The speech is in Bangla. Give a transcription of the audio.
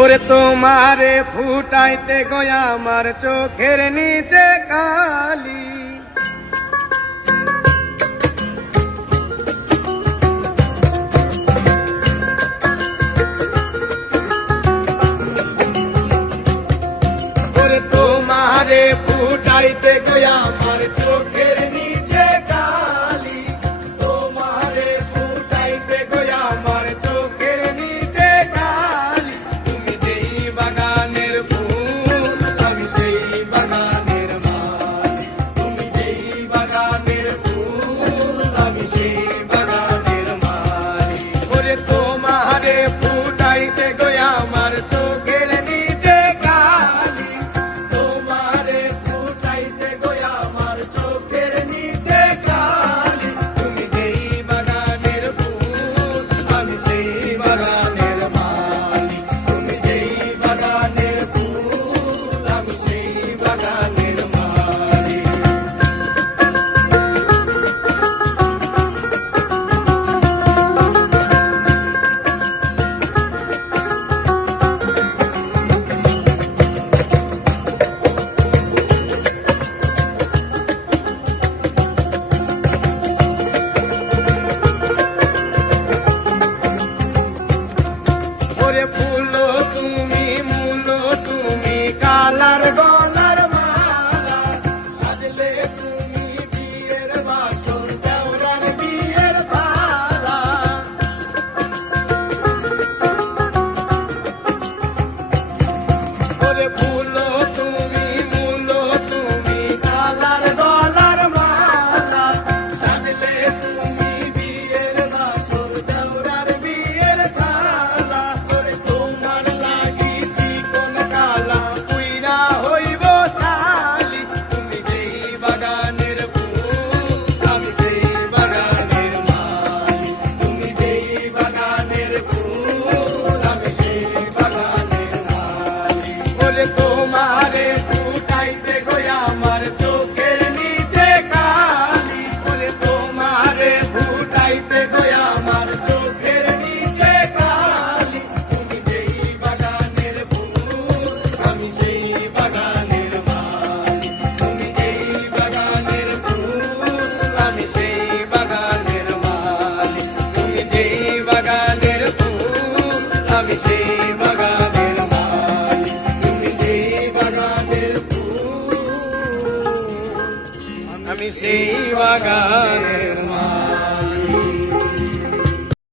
ওরে তোমারে ফুটাইতে গয়া আমার চোখের নিচে কালি। ওরে তোমারে ফুটাইতে গয়া আমার চোখের নিচে কালি। তোমারে ফুটাইতে গয়া আমার চোখের নিচে কালি। তুমি যেই বাগানের ফুল আমি সেই বাগানের মালি। তুমি যেই বাগানের ফুল আমি সেই বাগানের মালি। ওরে তোমারে ফুটাইতে গয়া আমার চোখের নিচে কালি। তোমারে ফুটাইতে গয়া আমার চোখের নিচে কালি। তুমি যেই বাগানের ফুল আমি সেই বাগানের মালি। তুমি যেই বাগানের ফুল আমি সেই বাগানের মালি। ওরে ফুল তুমি